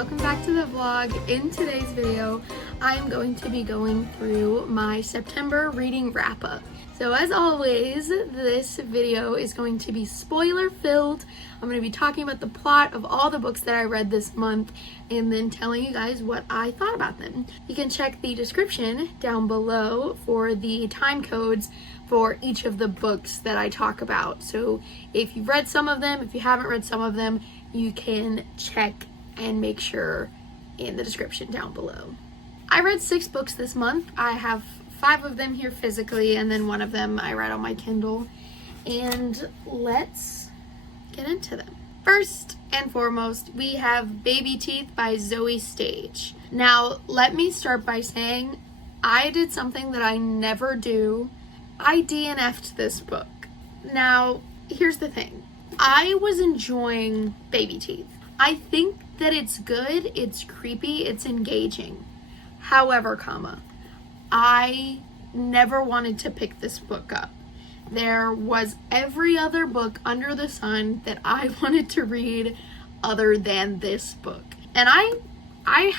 welcome back to the vlog. In today's video, I am going to be going through my September reading wrap-up. So as always, this video is going to be spoiler filled. I'm going to be talking about the plot of all the books that I read this month and then telling you guys what I thought about them. You can check the description down below for the time codes for each of the books that I talk about. So if you've read some of them, if you haven't read some of them, you can check and make sure in the description down below. I read 6 books this month. I have 5 of them here physically, and then 1 of them I read on my Kindle. And let's get into them. First and foremost, we have Baby Teeth by Zoe Stage. Now, let me start by saying I did something that I never do. I DNF'd this book. Now, here's the thing. I was enjoying Baby Teeth. I think that it's good, it's creepy, it's engaging. However, I never wanted to pick this book up. There was every other book under the sun that I wanted to read other than this book. And I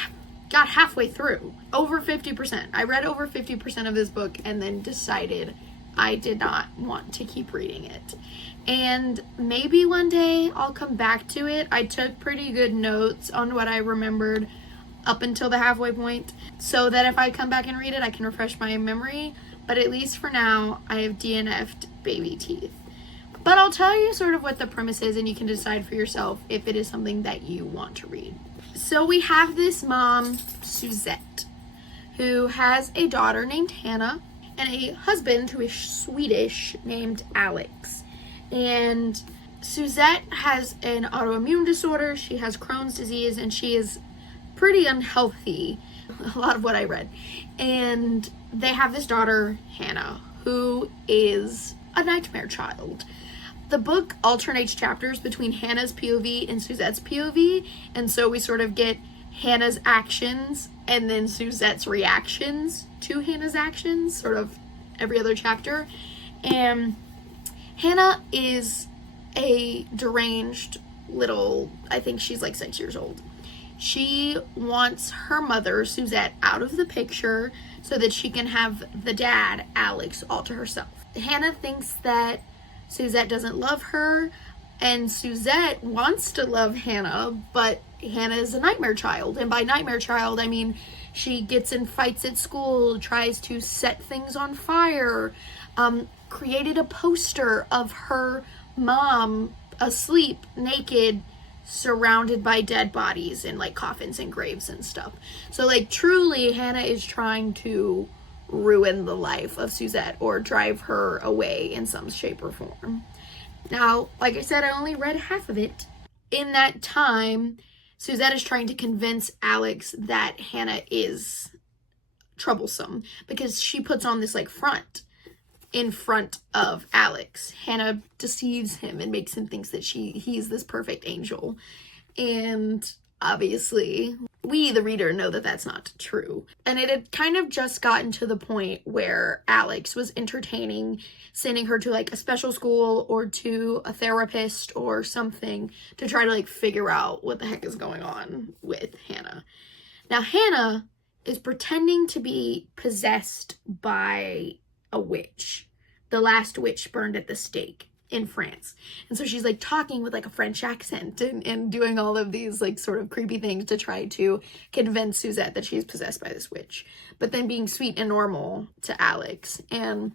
got halfway through, over 50%. I read over 50% of this book and then decided I did not want to keep reading it. And maybe one day I'll come back to it. I took pretty good notes on what I remembered up until the halfway point, so that if I come back and read it, I can refresh my memory. But at least for now, I have DNF'd Baby Teeth. But I'll tell you sort of what the premise is, and you can decide for yourself if it is something that you want to read. So we have this mom, Suzette, who has a daughter named Hannah and a husband who is Swedish named Alex. And Suzette has an autoimmune disorder, she has Crohn's disease, and she is pretty unhealthy, a lot of what I read. And they have this daughter, Hannah, who is a nightmare child. The book alternates chapters between Hannah's POV and Suzette's POV, and so we sort of get Hannah's actions and then Suzette's reactions to Hannah's actions, sort of every other chapter. And Hannah is a deranged little, I think she's like 6 years old. She wants her mother, Suzette, out of the picture so that she can have the dad, Alex, all to herself. Hannah thinks that Suzette doesn't love her, and Suzette wants to love Hannah, but Hannah is a nightmare child. And by nightmare child, I mean she gets in fights at school, tries to set things on fire, created a poster of her mom asleep, naked, surrounded by dead bodies in like coffins and graves and stuff. So like truly Hannah is trying to ruin the life of Suzette or drive her away in some shape or form. Now, like I said, I only read half of it. In that time, Suzette is trying to convince Alex that Hannah is troublesome because she puts on this like front in front of Alex. Hannah deceives him and makes him think that he's this perfect angel. And obviously, we, the reader, know that that's not true. And it had kind of just gotten to the point where Alex was entertaining sending her to like a special school or to a therapist or something to try to like figure out what the heck is going on with Hannah. Now, Hannah is pretending to be possessed by a witch, the last witch burned at the stake in France. And so she's like talking with like a French accent and doing all of these like sort of creepy things to try to convince Suzette that she's possessed by this witch, but then being sweet and normal to Alex. And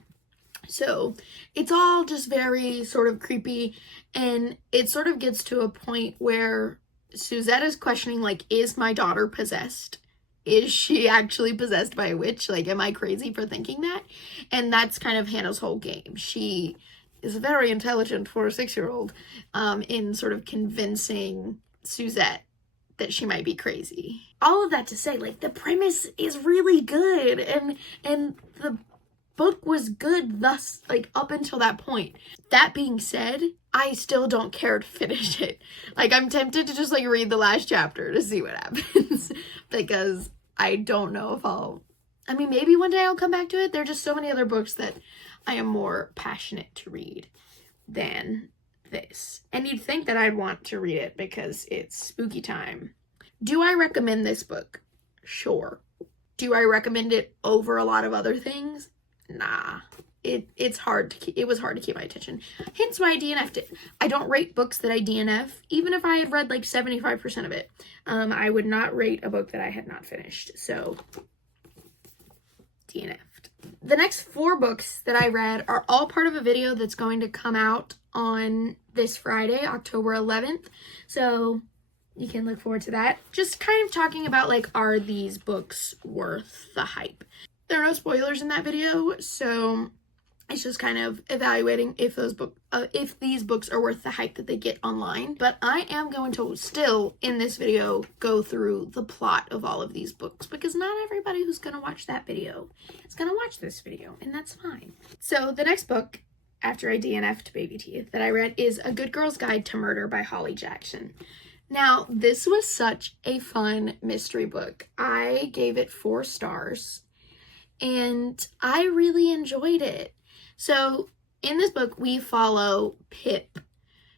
so it's all just very sort of creepy, and it sort of gets to a point where Suzette is questioning, like, is my daughter possessed? Is she actually possessed by a witch? Like, am I crazy for thinking that? And that's kind of Hannah's whole game. She is very intelligent for a 6-year-old in sort of convincing Suzette that she might be crazy. All of that to say, like, the premise is really good, and the book was good thus, like, up until that point. That being said, I still don't care to finish it. Like, I'm tempted to just, like, read the last chapter to see what happens because I don't know if maybe one day I'll come back to it. There are just so many other books that I am more passionate to read than this. And you'd think that I'd want to read it because it's spooky time. Do I recommend this book? Sure. Do I recommend it over a lot of other things? Nah. It was hard to keep my attention. Hence why I DNF'd it. I don't rate books that I DNF, even if I had read like 75% of it. I would not rate a book that I had not finished. So, DNF'd. The next 4 books that I read are all part of a video that's going to come out on this Friday, October 11th. So, you can look forward to that. Just kind of talking about, like, are these books worth the hype? There are no spoilers in that video, so it's just kind of evaluating if these books are worth the hype that they get online. But I am going to still, in this video, go through the plot of all of these books, because not everybody who's going to watch that video is going to watch this video, and that's fine. So the next book, after I DNF'd Baby Teeth, that I read is A Good Girl's Guide to Murder by Holly Jackson. Now, this was such a fun mystery book. I gave it 4 stars, and I really enjoyed it. So, in this book, we follow Pip,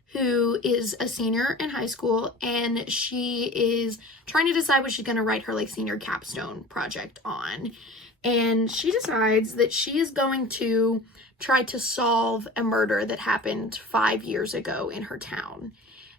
who is a senior in high school, and she is trying to decide what she's going to write her, like, senior capstone project on. And she decides that she is going to try to solve a murder that happened 5 years ago in her town.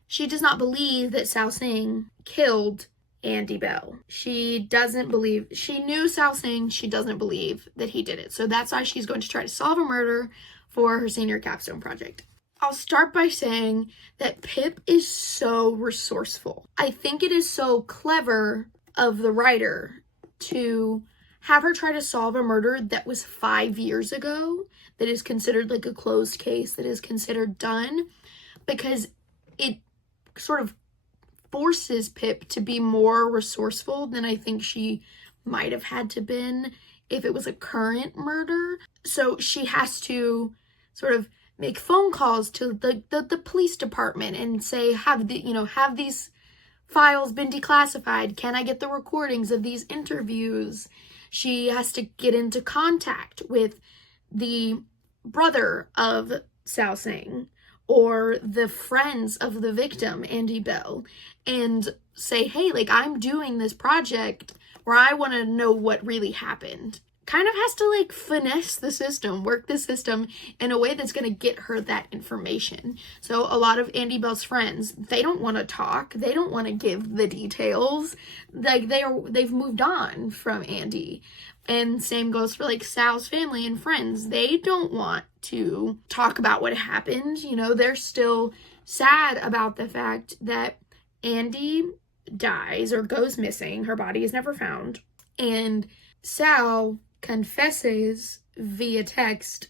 She does not believe that Sao Sing killed Andy Bell. She knew Sao Sing, she doesn't believe that he did it. So that's why she's going to try to solve a murder for her senior capstone project. I'll start by saying that Pip is so resourceful. I think it is so clever of the writer to have her try to solve a murder that was 5 years ago, that is considered like a closed case, that is considered done, because it sort of forces Pip to be more resourceful than I think she might have had to been if it was a current murder. So she has to sort of make phone calls to the police department and say, have these files been declassified? Can I get the recordings of these interviews? She has to get into contact with the brother of Sao Sing or the friends of the victim, Andy Bell, and say, hey, like, I'm doing this project where I want to know what really happened. Kind of has to, like, finesse the system, work the system in a way that's going to get her that information. So a lot of Andy Bell's friends, they don't want to talk. They don't want to give the details. Like, they've moved on from Andy. And same goes for, like, Sal's family and friends. They don't want to talk about what happened. You know, they're still sad about the fact that Andy dies or goes missing. Her body is never found. And Sal confesses via text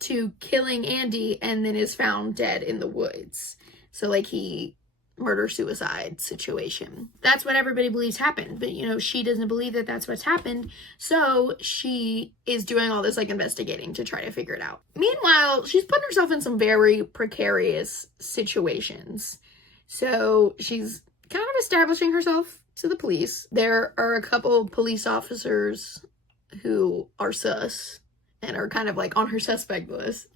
to killing Andy and then is found dead in the woods. So, like, he murder-suicide situation. That's what everybody believes happened, but, you know, she doesn't believe that that's what's happened, so she is doing all this, like, investigating to try to figure it out. Meanwhile, she's putting herself in some very precarious situations. So she's kind of establishing herself to the police. There are a couple police officers who are sus and are kind of, like, on her suspect list.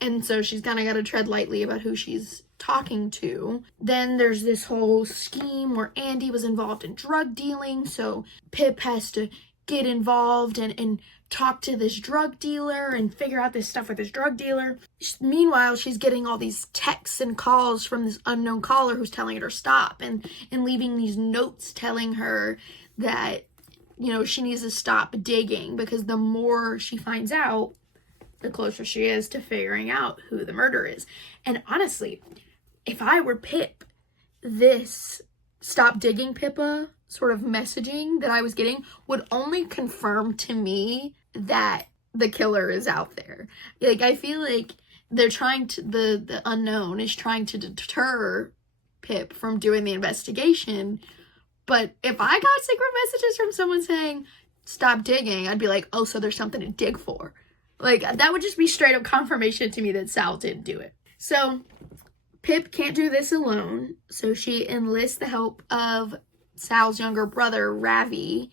And so she's kind of got to tread lightly about who she's talking to. Then there's this whole scheme where Andy was involved in drug dealing, so Pip has to get involved and talk to this drug dealer and figure out this stuff with this drug dealer. Meanwhile, she's getting all these texts and calls from this unknown caller who's telling her to stop and leaving these notes telling her that, you know, she needs to stop digging, because the more she finds out, the closer she is to figuring out who the murderer is. And honestly, if I were Pip, this stop digging Pippa sort of messaging that I was getting would only confirm to me that the killer is out there. Like, I feel like they're trying to, the unknown is trying to deter Pip from doing the investigation. But if I got secret messages from someone saying, stop digging, I'd be like, oh, so there's something to dig for. Like, that would just be straight up confirmation to me that Sal didn't do it. So, Pip can't do this alone, so she enlists the help of Sal's younger brother, Ravi,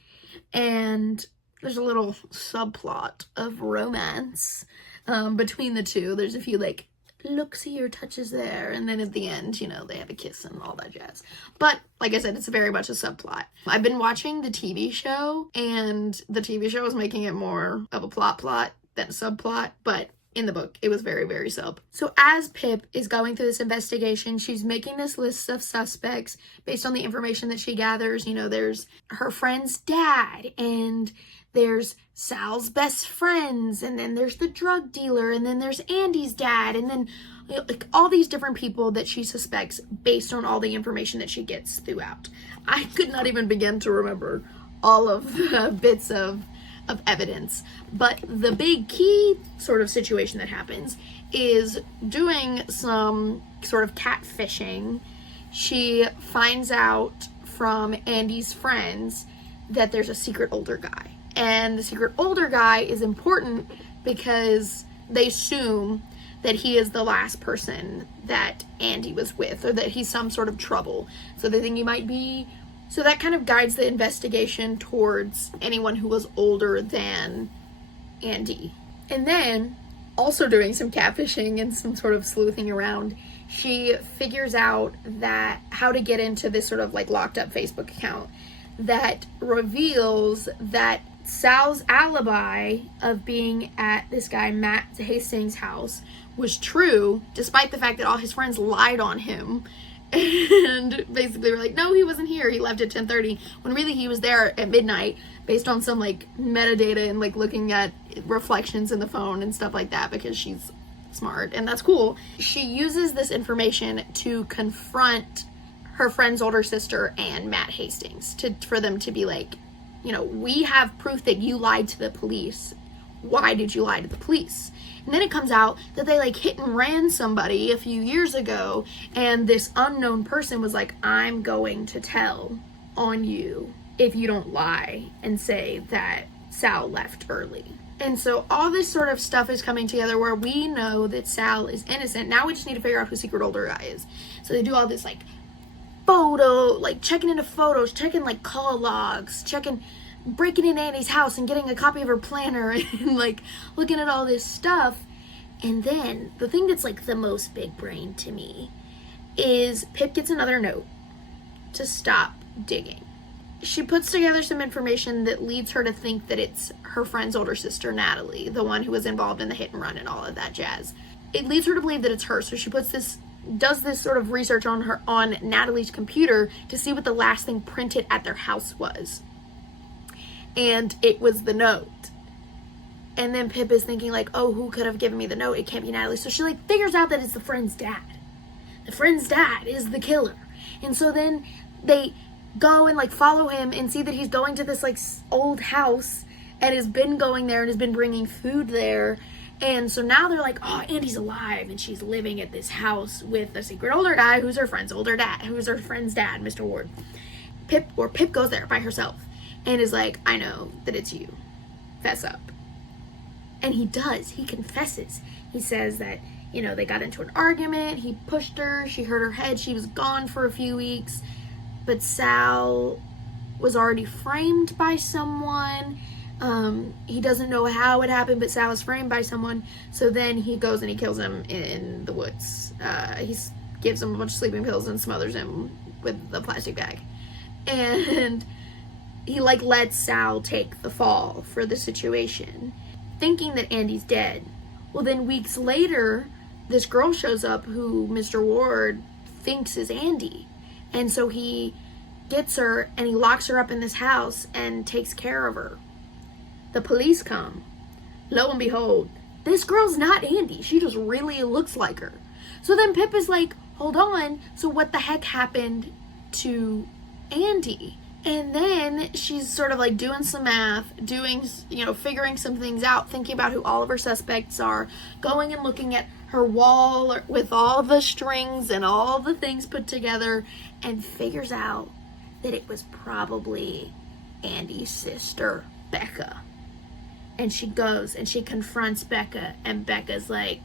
and there's a little subplot of romance between the two. There's a few, like, looks here, touches there, and then at the end, you know, they have a kiss and all that jazz. But like I said, it's very much a subplot. I've been watching the TV show, and the TV show is making it more of a plot than a subplot, but in the book, it was very, very sub. So as Pip is going through this investigation, she's making this list of suspects based on the information that she gathers. You know, there's her friend's dad, and there's Sal's best friends, and then there's the drug dealer, and then there's Andy's dad, and then, you know, like all these different people that she suspects based on all the information that she gets throughout. I could not even begin to remember all of the bits of evidence, but the big key sort of situation that happens is doing some sort of catfishing. She finds out from Andy's friends that there's a secret older guy, and the secret older guy is important because they assume that he is the last person that Andy was with, or that he's some sort of trouble, so they think he might be. So that kind of guides the investigation towards anyone who was older than Andy. And then, also doing some catfishing and some sort of sleuthing around, she figures out that how to get into this sort of like locked up Facebook account that reveals that Sal's alibi of being at this guy Matt Hastings' house was true, despite the fact that all his friends lied on him. And basically were like, no, he wasn't here, he left at 10:30, when really he was there at midnight, based on some like metadata and like looking at reflections in the phone and stuff like that, because she's smart and that's cool. She uses this information to confront her friend's older sister and Matt Hastings, for them to be like, you know, we have proof that you lied to the police. Why did you lie to the police? And then it comes out that they like hit and ran somebody a few years ago, and this unknown person was like, I'm going to tell on you if you don't lie and say that Sal left early. And so all this sort of stuff is coming together where we know that Sal is innocent. Now we just need to figure out who secret older guy is. So they do all this like photo, like checking into photos, checking like call logs, breaking in Annie's house and getting a copy of her planner and like looking at all this stuff. And then the thing that's like the most big brain to me is Pip gets another note to stop digging. She puts together some information that leads her to think that it's her friend's older sister, Natalie, the one who was involved in the hit and run and all of that jazz. It leads her to believe that it's her. So she does this sort of research on Natalie's computer to see what the last thing printed at their house was. And it was the note. And then Pip is thinking like, oh, who could have given me the note? It can't be Natalie. So she like figures out that it's the friend's dad. The friend's dad is the killer. And so then they go and like follow him and see that he's going to this like old house and has been going there and has been bringing food there. And so now they're like, oh, Andy's alive and she's living at this house with a secret older guy who's her friend's dad, Mr. Ward. Pip goes there by herself and is like, I know that it's you. Fess up. And he does. He confesses. He says that, you know, they got into an argument. He pushed her. She hurt her head. She was gone for a few weeks. But Sal was already framed by someone. He doesn't know how it happened, but Sal was framed by someone. So then he goes and he kills him in the woods. He gives him a bunch of sleeping pills and smothers him with the plastic bag. And he like lets Sal take the fall for the situation, thinking that Andy's dead. Well, then weeks later, this girl shows up who Mr. Ward thinks is Andy. And so he gets her and he locks her up in this house and takes care of her. The police come. Lo and behold, this girl's not Andy. She just really looks like her. So then Pip is like, hold on, so what the heck happened to Andy? And then she's sort of like doing some math, figuring some things out, thinking about who all of her suspects are, going and looking at her wall with all the strings and all the things put together, and figures out that it was probably Andy's sister, Becca. And she goes and she confronts Becca, and Becca's like,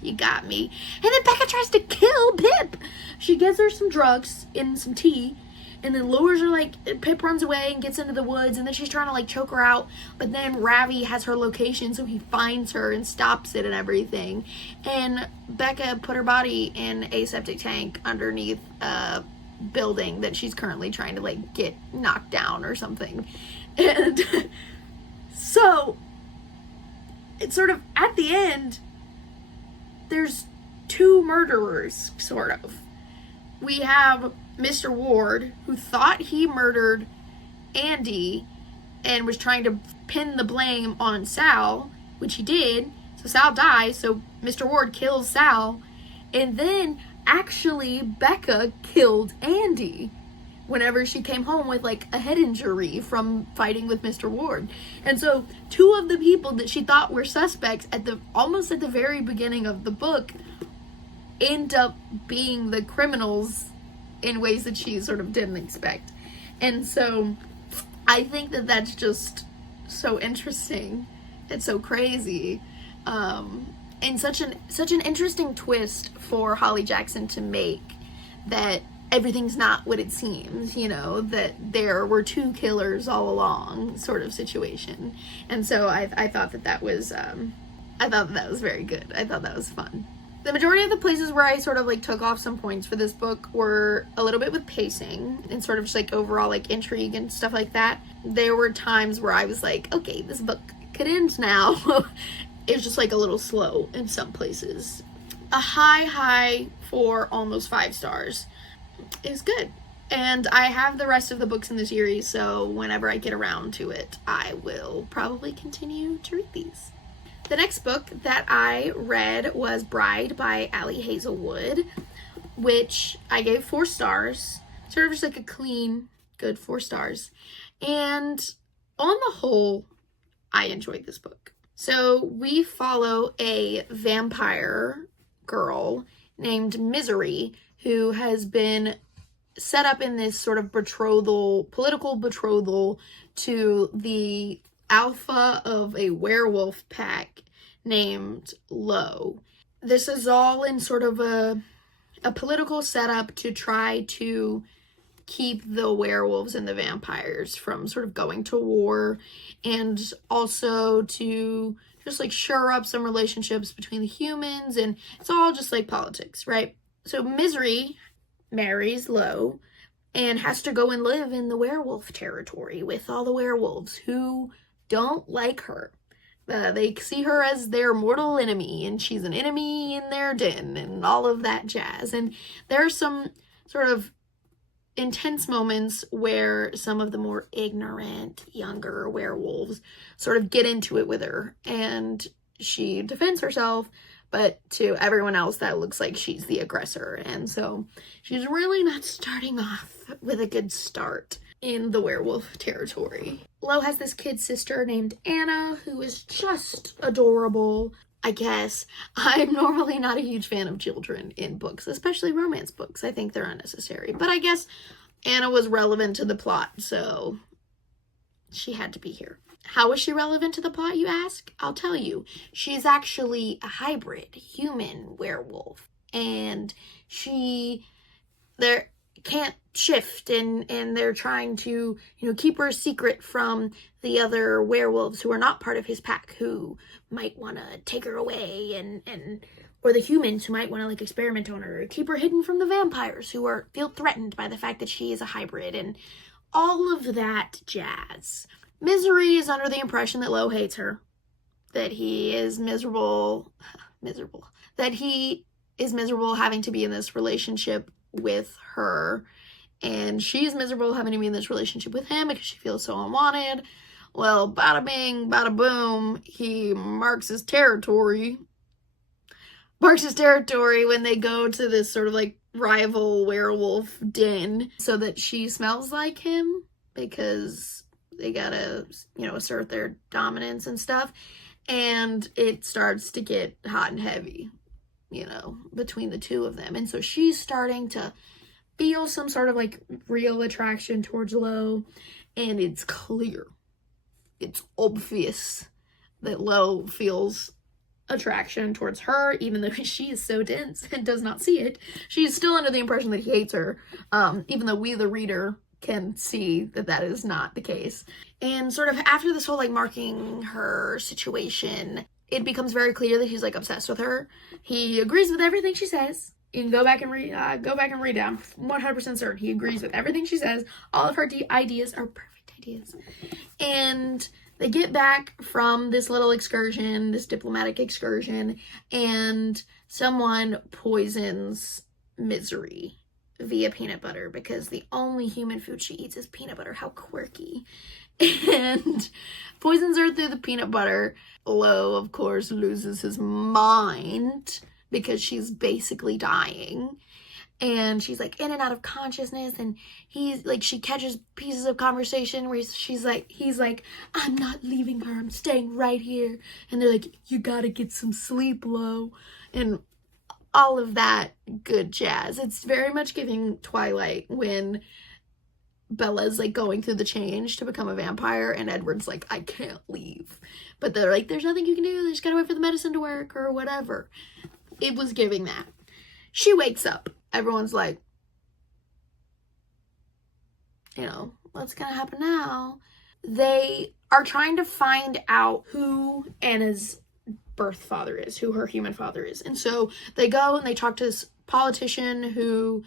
you got me. And then Becca tries to kill Pip. She gives her some drugs in some tea, and then lures her, like, Pip runs away and gets into the woods, and then she's trying to, like, choke her out, but then Ravi has her location, so he finds her and stops it and everything, and Becca put her body in a septic tank underneath a building that she's currently trying to, like, get knocked down or something, and so it's sort of, at the end, there's two murderers, sort of. We have Mr. Ward, who thought he murdered Andy and was trying to pin the blame on Sal, which he did. So Sal dies, so Mr. Ward kills Sal. And then, actually, Becca killed Andy whenever she came home with, like, a head injury from fighting with Mr. Ward. And so, two of the people that she thought were suspects almost at the very beginning of the book end up being the criminals in ways that she sort of didn't expect. And so, I think that that's just so interesting. It's so crazy. And such an interesting twist for Holly Jackson to make, that everything's not what it seems, you know, that there were two killers all along sort of situation. And so I thought that was very good. I thought that was fun. The majority of the places where I sort of, like, took off some points for this book were a little bit with pacing and sort of just, like, overall, like, intrigue and stuff like that. There were times where I was like, okay, this book could end now. It was just, like, a little slow in some places. A high for almost 5 stars is good. And I have the rest of the books in the series, so whenever I get around to it, I will probably continue to read these. The next book that I read was Bride by Ali Hazelwood, which I gave 4 stars. Sort of just like a clean, good 4 stars. And on the whole, I enjoyed this book. So we follow a vampire girl named Misery, who has been set up in this sort of political betrothal to the alpha of a werewolf pack named Lo. This is all in sort of a political setup to try to keep the werewolves and the vampires from sort of going to war, and also to just, like, shore up some relationships between the humans, and it's all just, like, politics, right? So Misery marries Lo and has to go and live in the werewolf territory with all the werewolves who don't like her. They see her as their mortal enemy, and she's an enemy in their den, and all of that jazz. And there are some sort of intense moments where some of the more ignorant, younger werewolves sort of get into it with her, and she defends herself, but to everyone else that looks like she's the aggressor. And so she's really not starting off with a good start in the werewolf territory. Lo has this kid sister named Anna, who is just adorable, I guess. I'm normally not a huge fan of children in books, especially romance books. I think they're unnecessary. But I guess Anna was relevant to the plot, so she had to be here. How is she relevant to the plot, you ask? I'll tell you. She's actually a hybrid human werewolf. And they can't shift, and they're trying to, you know, keep her a secret from the other werewolves who are not part of his pack, who might want to take her away, or the humans who might want to, like, experiment on her, or keep her hidden from the vampires who feel threatened by the fact that she is a hybrid, and all of that jazz. Misery is under the impression that Lo hates her, that he is miserable, that he is miserable having to be in this relationship with her, and she's miserable having to be in this relationship with him because she feels so unwanted. Well, bada bing, bada boom, he marks his territory when they go to this sort of, like, rival werewolf den, so that she smells like him, because they gotta, you know, assert their dominance and stuff. And it starts to get hot and heavy, you know, between the two of them. And so she's starting to feel some sort of, like, real attraction towards Lo. And it's clear, it's obvious that Lo feels attraction towards her, even though she is so dense and does not see it. She's still under the impression that he hates her, even though we, the reader, can see that that is not the case. And sort of after this whole like marking her situation, it becomes very clear that he's like obsessed with her. He agrees with everything she says. You can go back and read it. I'm 100% certain he agrees with everything she says. All of her ideas are perfect ideas. And they get back from this little excursion, this diplomatic excursion, and someone poisons Misery via peanut butter because the only human food she eats is peanut butter. How quirky. And poisons her through the peanut butter. Lo, of course, loses his mind because she's basically dying. And she's like in and out of consciousness, and he's like, she catches pieces of conversation where he's like, I'm not leaving her, I'm staying right here. And they're like, you gotta get some sleep, Lo. And all of that good jazz. It's very much giving Twilight when Bella's like going through the change to become a vampire and Edward's like, I can't leave. But they're like, there's nothing you can do, they just gotta wait for the medicine to work or whatever. It was giving that. She wakes up. Everyone's like, you know, what's gonna happen now? They are trying to find out who Anna's birth father is, who her human father is. And so they go and they talk to this politician who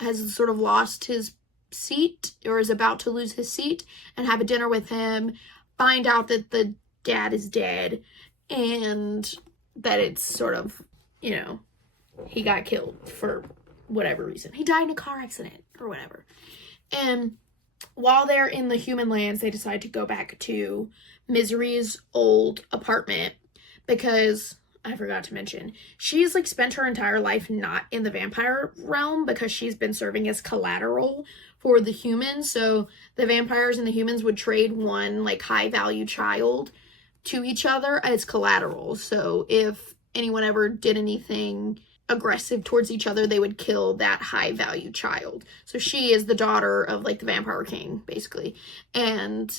has sort of lost his seat or is about to lose his seat, and have a dinner with him, find out that the dad is dead and that it's sort of, you know, he got killed for whatever reason. He died in a car accident or whatever. And while they're in the human lands, they decide to go back to Misery's old apartment because, I forgot to mention, she's like spent her entire life not in the vampire realm because she's been serving as collateral for the humans. So the vampires and the humans would trade one like high value child to each other as collateral. So if anyone ever did anything aggressive towards each other, they would kill that high value child. So she is the daughter of like the vampire king, basically. And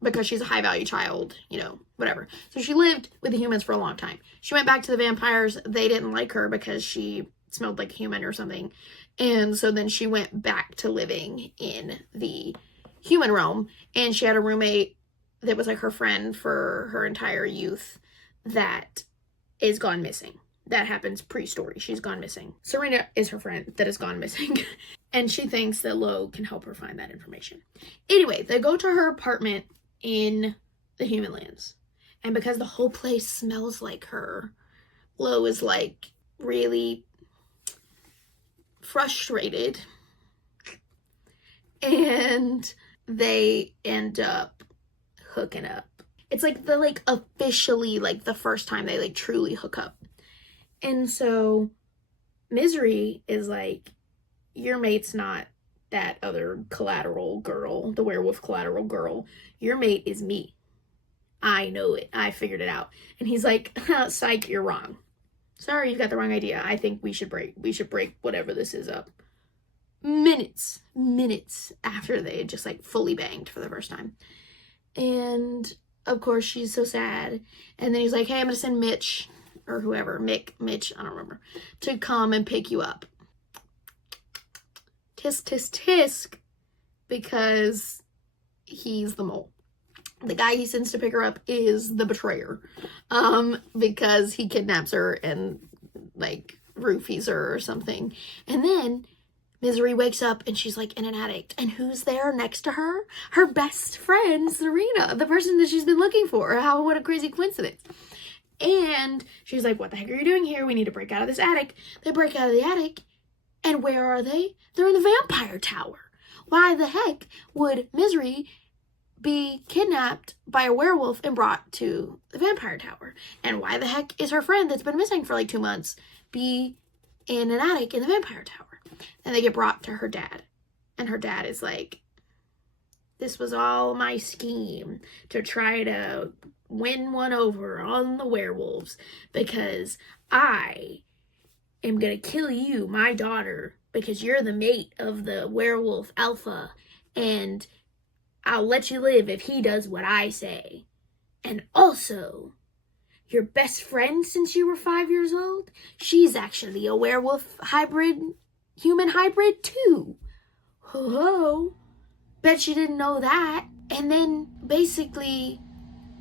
because she's a high value child, you know, whatever. So she lived with the humans for a long time. She went back to the vampires. They didn't like her because she smelled like a human or something. And so then she went back to living in the human realm. And she had a roommate that was like her friend for her entire youth that is gone missing. That happens pre-story. She's gone missing. Serena is her friend that has gone missing. And she thinks that Lo can help her find that information. Anyway, they go to her apartment in the human lands. And because the whole place smells like her, Lo is like really frustrated. And they end up hooking up. It's like the like officially like the first time they like truly hook up. And so Misery is like, your mate's not that other collateral girl, the werewolf collateral girl. Your mate is me. I know it. I figured it out. And he's like, psych, you're wrong. Sorry, you've got the wrong idea. I think we should break whatever this is up. Minutes after they had just like fully banged for the first time. And of course she's so sad. And then he's like, hey, I'm gonna send Mitch or whoever, Mitch, I don't remember, to come and pick you up. Tisk, tisk, tisk, because he's the mole. The guy he sends to pick her up is the betrayer, because he kidnaps her and like roofies her or something. And then Misery wakes up and she's like in an attic, and who's there next to her? Her best friend, Serena, the person that she's been looking for. What a crazy coincidence. And she's like, what the heck are you doing here? We need to break out of this attic. They break out of the attic, and where are they? They're in the vampire tower. Why the heck would Misery be kidnapped by a werewolf and brought to the vampire tower? And why the heck is her friend that's been missing for like 2 months be in an attic in the vampire tower? And they get brought to her dad. And her dad is like, this was all my scheme to try to win one over on the werewolves, because I am gonna kill you, my daughter, because you're the mate of the werewolf alpha, and I'll let you live if he does what I say. And also, your best friend since you were 5 years old, she's actually a werewolf hybrid, human hybrid too. Ho ho. Bet she didn't know that. And then basically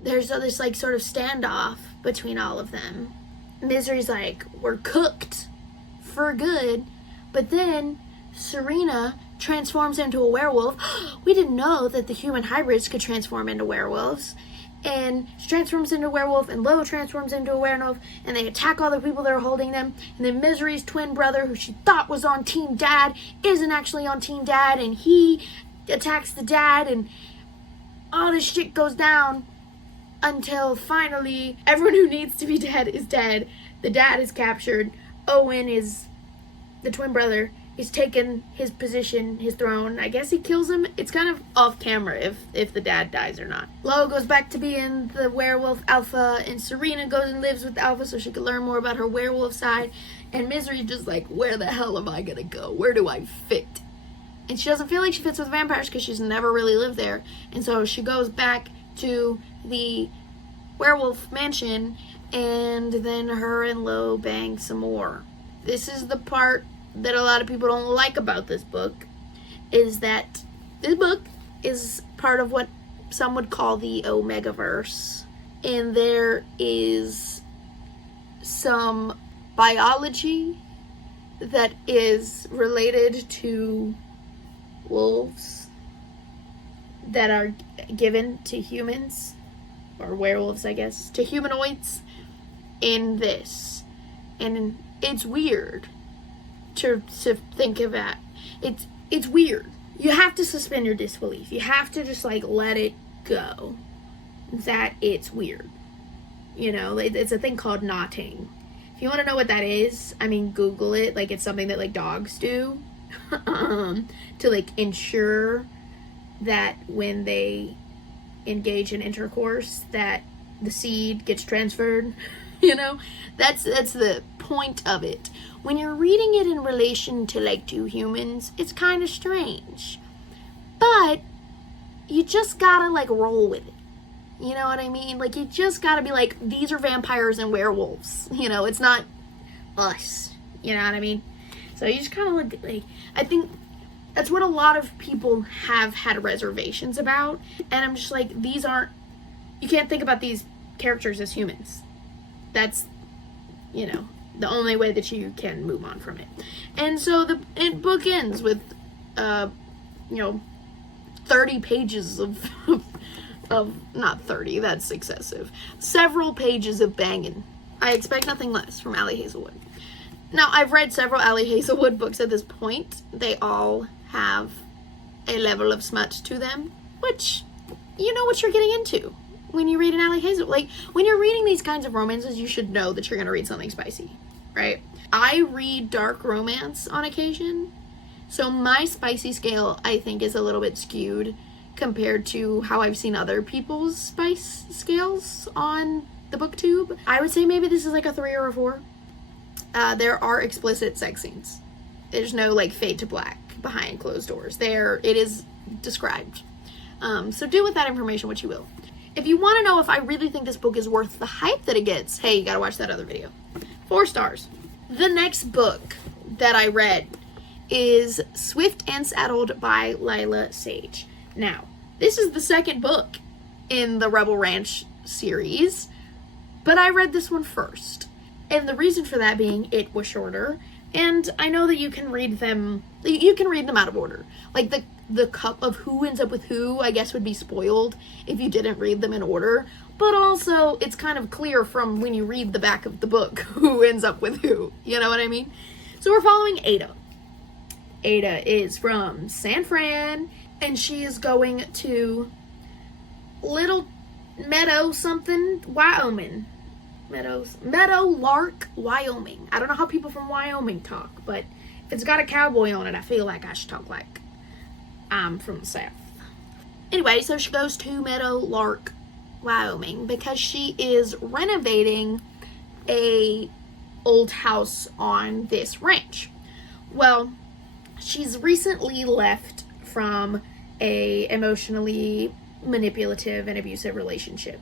there's this like sort of standoff between all of them. Misery's like, we're cooked for good. But then Serena transforms into a werewolf. We didn't know that the human hybrids could transform into werewolves. And she transforms into a werewolf, and Lo transforms into a werewolf, and they attack all the people that are holding them. And then Misery's twin brother, who she thought was on Team Dad, isn't actually on Team Dad, and he attacks the dad, and all this shit goes down until finally everyone who needs to be dead is dead. The dad is captured. Owen is the twin brother. He's taken his position, his throne. I guess he kills him. It's kind of off camera if the dad dies or not. Lo goes back to being the werewolf alpha, and Serena goes and lives with Alpha so she can learn more about her werewolf side. And Misery's just like, where the hell am I gonna go? Where do I fit? And she doesn't feel like she fits with vampires because she's never really lived there. And so she goes back to the werewolf mansion, and then her and Lo bang some more. This is the part that a lot of people don't like about this book, is that this book is part of what some would call the Omegaverse. And there is some biology that is related to wolves that are given to humans, or werewolves, I guess, to humanoids in this. And it's weird to think of that. It's weird. You have to suspend your disbelief. You have to just like let it go that it's weird. You know, it's a thing called knotting. If you want to know what that is, I mean, Google it. Like, it's something that like dogs do to like ensure that when they engage in intercourse that the seed gets transferred. You know, that's the point of it. When you're reading it in relation to like two humans, it's kind of strange, but you just gotta like roll with it. You know what I mean? Like, you just gotta be like, these are vampires and werewolves. You know, it's not us. You know what I mean? So you just kind of like, I think that's what a lot of people have had reservations about. And I'm just like, you can't think about these characters as humans. That's, you know, the only way that you can move on from it. And so the book ends with, 30 pages of not 30, that's excessive. Several pages of banging. I expect nothing less from Ali Hazelwood. Now, I've read several Ali Hazelwood books at this point. They all have a level of smut to them, which, you know what you're getting into when you read an Ali Hazelwood. Like, when you're reading these kinds of romances, you should know that you're going to read something spicy, right? I read dark romance on occasion, so my spicy scale, I think, is a little bit skewed compared to how I've seen other people's spice scales on the booktube. I would say maybe this is like a 3 or a 4. There are explicit sex scenes. There's no like fade to black behind closed doors. It is described. So do with that information what you will. If you want to know if I really think this book is worth the hype that it gets, hey, you gotta watch that other video. 4 stars. The next book that I read is Swift and Saddled by Lila Sage. Now, this is the second book in the Rebel Ranch series, but I read this one first. And the reason for that being it was shorter, and I know that you can read them out of order. Like the cup of who ends up with who, I guess, would be spoiled if you didn't read them in order. But also, it's kind of clear from when you read the back of the book who ends up with who. You know what I mean? So we're following Ada. Ada is from San Fran, and she is going to Little Meadow something, Wyoming. Meadowlark, Wyoming. I don't know how people from Wyoming talk, but if it's got a cowboy on it, I feel like I should talk like I'm from the South. Anyway, so she goes to Meadowlark, Wyoming, because she is renovating a old house on this ranch. Well, she's recently left from a emotionally manipulative and abusive relationship.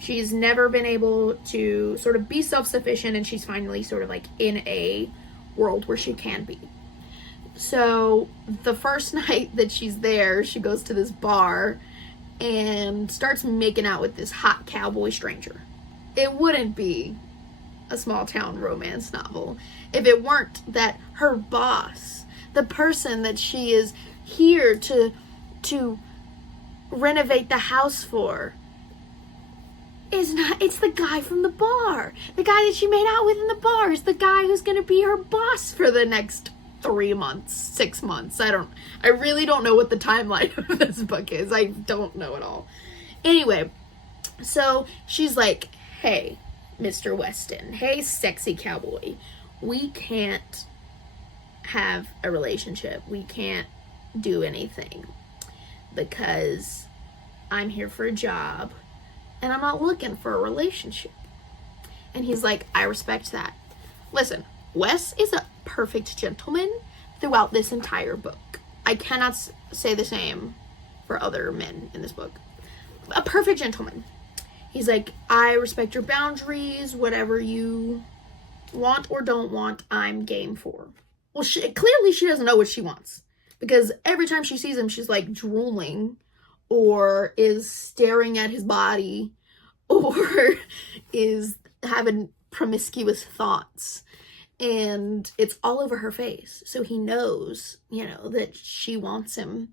She's never been able to sort of be self-sufficient, and she's finally sort of like in a world where she can be. So the first night that she's there, she goes to this bar and starts making out with this hot cowboy stranger. It wouldn't be a small town romance novel if it weren't that her boss, the person that she is here to renovate the house for, it's the guy from the bar. The guy that she made out with in the bar is the guy who's gonna be her boss for the next 3 months, 6 months. I really don't know what the timeline of this book is. I don't know at all. Anyway, so she's like, hey, Mr. Weston, hey, sexy cowboy, we can't have a relationship. We can't do anything because I'm here for a job and I'm not looking for a relationship. And he's like, I respect that. Listen, Wes is a perfect gentleman throughout this entire book. I cannot say the same for other men in this book. A perfect gentleman. He's like, I respect your boundaries. Whatever you want or don't want, I'm game for. Well, clearly she doesn't know what she wants. Because every time she sees him, she's like drooling or is staring at his body or is having promiscuous thoughts. And it's all over her face. So he knows, that she wants him.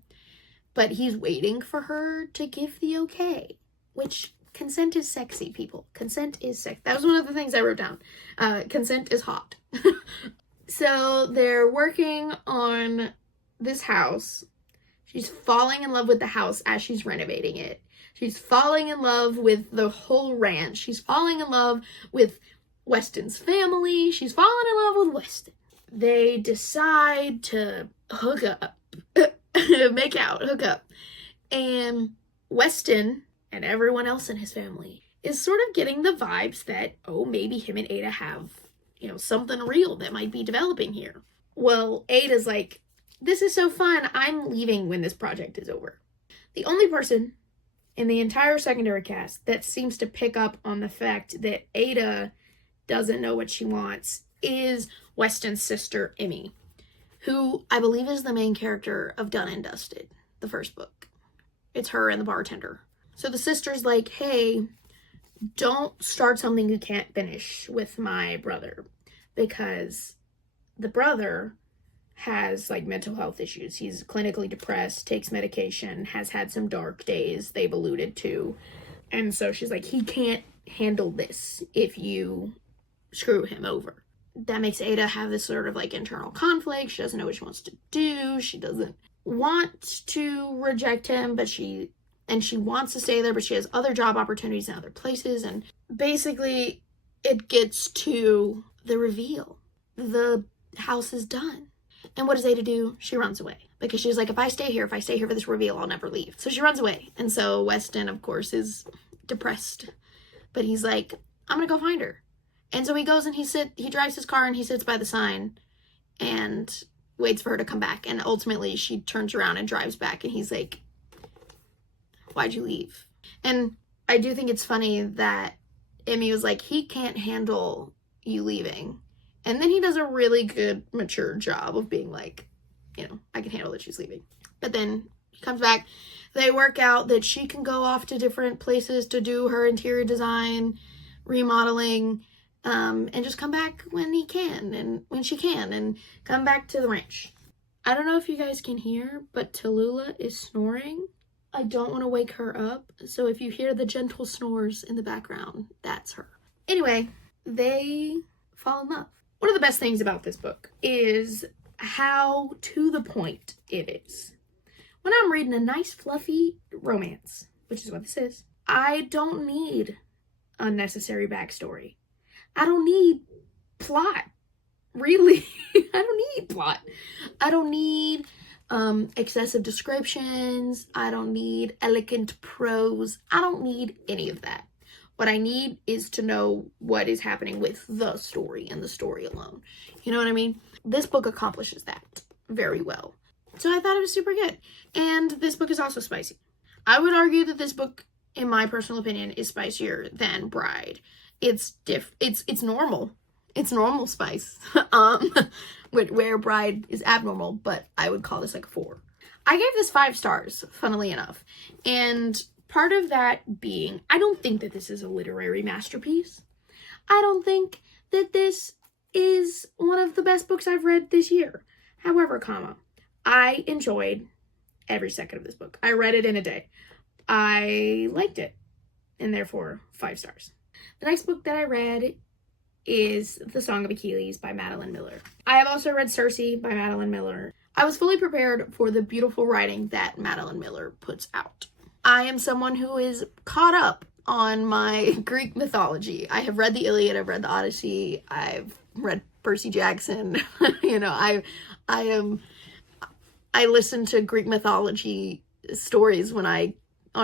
But he's waiting for her to give the okay. Which, consent is sexy, people. Consent is sexy. That was one of the things I wrote down. Consent is hot. So they're working on this house. She's falling in love with the house as she's renovating it. She's falling in love with the whole ranch. She's falling in love with Weston's family. She's falling in love with Weston. They decide to hook up. Make out, hook up. And Weston and everyone else in his family is sort of getting the vibes that, maybe him and Ada have, something real that might be developing here. Well, Ada's like, this is so fun. I'm leaving when this project is over. The only person in the entire secondary cast that seems to pick up on the fact that Ada doesn't know what she wants is Weston's sister, Emmy, who I believe is the main character of Done and Dusted, the first book. It's her and the bartender. So the sister's like, hey, don't start something you can't finish with my brother, because the brother has mental health issues. He's clinically depressed, takes medication, has had some dark days they've alluded to. And so she's like, he can't handle this if you screw him over. That makes Ada have this sort of internal conflict. She doesn't know what she wants to do. She doesn't want to reject him, but she wants to stay there, but she has other job opportunities in other places. And basically it gets to the reveal. The house is done. And what does Ada do? She runs away. Because she's like, if I stay here for this reveal, I'll never leave. So she runs away. And so Weston, of course, is depressed. But he's like, I'm going to go find her. And so he goes and he drives his car and he sits by the sign and waits for her to come back. And ultimately she turns around and drives back. And he's like, why'd you leave? And I do think it's funny that Emmy was like, he can't handle you leaving. And then he does a really good, mature job of being like, I can handle that she's leaving. But then he comes back. They work out that she can go off to different places to do her interior design, remodeling, and just come back when he can and when she can and come back to the ranch. I don't know if you guys can hear, but Tallulah is snoring. I don't want to wake her up. So if you hear the gentle snores in the background, that's her. Anyway, they fall in love. One of the best things about this book is how to the point it is. When I'm reading a nice fluffy romance, which is what this is, I don't need unnecessary backstory. I don't need plot. Really, I don't need plot. I don't need excessive descriptions. I don't need elegant prose. I don't need any of that. What I need is to know what is happening with the story and the story alone. You know what I mean? This book accomplishes that very well. So I thought it was super good. And this book is also spicy. I would argue that this book, in my personal opinion, is spicier than Bride. It's normal. It's normal spice. Where Bride is abnormal, but I would call this like a 4. I gave this 5 stars, funnily enough. And part of that being, I don't think that this is a literary masterpiece. I don't think that this is one of the best books I've read this year. However, I enjoyed every second of this book. I read it in a day. I liked it, and therefore 5 stars. The next book that I read is The Song of Achilles by Madeline Miller. I have also read Circe by Madeline Miller. I was fully prepared for the beautiful writing that Madeline Miller puts out. I am someone who is caught up on my Greek mythology. I have read the Iliad, I've read the Odyssey, I've read Percy Jackson. I listen to Greek mythology stories on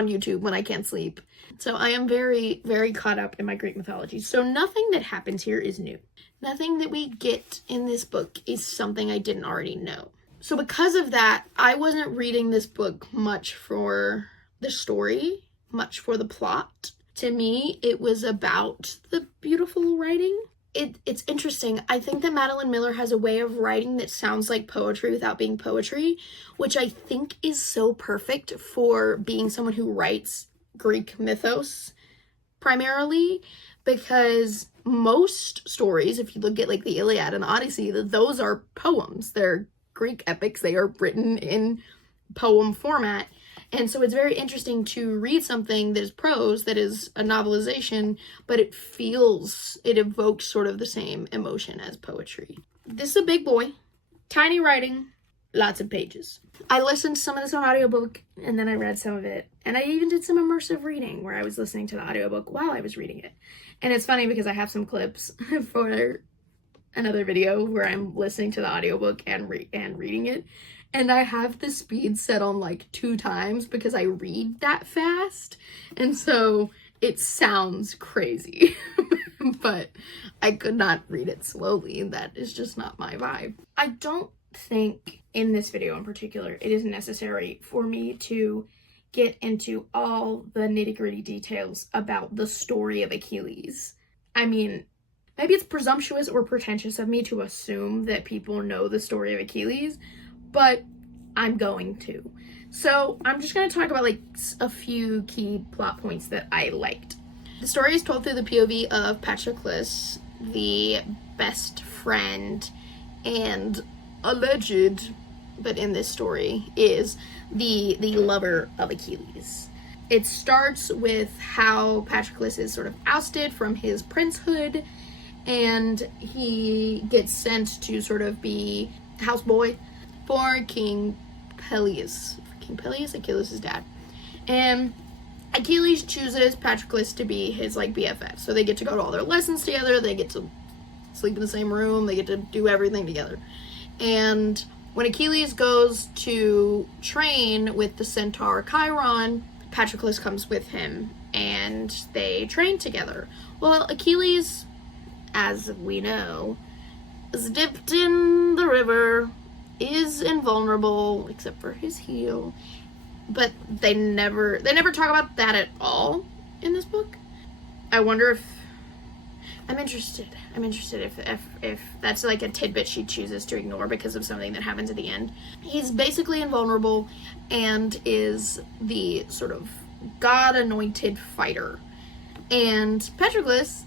YouTube when I can't sleep. So I am very, very caught up in my Greek mythology. So nothing that happens here is new. Nothing that we get in this book is something I didn't already know. So because of that, I wasn't reading this book much for the story, much for the plot. To me, it was about the beautiful writing. It's interesting. I think that Madeline Miller has a way of writing that sounds like poetry without being poetry, which I think is so perfect for being someone who writes Greek mythos primarily, because most stories, if you look at like the Iliad and the Odyssey, those are poems. They're Greek epics. They are written in poem format. And so it's very interesting to read something that is prose, that is a novelization, but it evokes sort of the same emotion as poetry. This is a big boy, tiny writing, lots of pages. I listened to some of this on audiobook, and then I read some of it. And I even did some immersive reading where I was listening to the audiobook while I was reading it. And it's funny because I have some clips for another video where I'm listening to the audiobook and reading it. And I have the speed set on like 2 times because I read that fast. And so it sounds crazy. But I could not read it slowly. That is just not my vibe. I don't think in this video in particular it is necessary for me to get into all the nitty-gritty details about the story of Achilles. I mean, maybe it's presumptuous or pretentious of me to assume that people know the story of Achilles, but I'm going to. So I'm just going to talk about like a few key plot points that I liked. The story is told through the POV of Patroclus, the best friend and alleged, but in this story, is the lover of Achilles. It starts with how Patroclus is sort of ousted from his princehood, and he gets sent to sort of be houseboy for King Peleus. Achilles' dad. And Achilles chooses Patroclus to be his like BFF. So they get to go to all their lessons together, they get to sleep in the same room, they get to do everything together. And when Achilles goes to train with the centaur Chiron, Patroclus comes with him and they train together. Well, Achilles, as we know, is dipped in the river, is invulnerable except for his heel, but they never talk about that at all in this book. I wonder if I'm interested if that's like a tidbit she chooses to ignore because of something that happens at the end. He's basically invulnerable and is the sort of god-anointed fighter, and Patroclus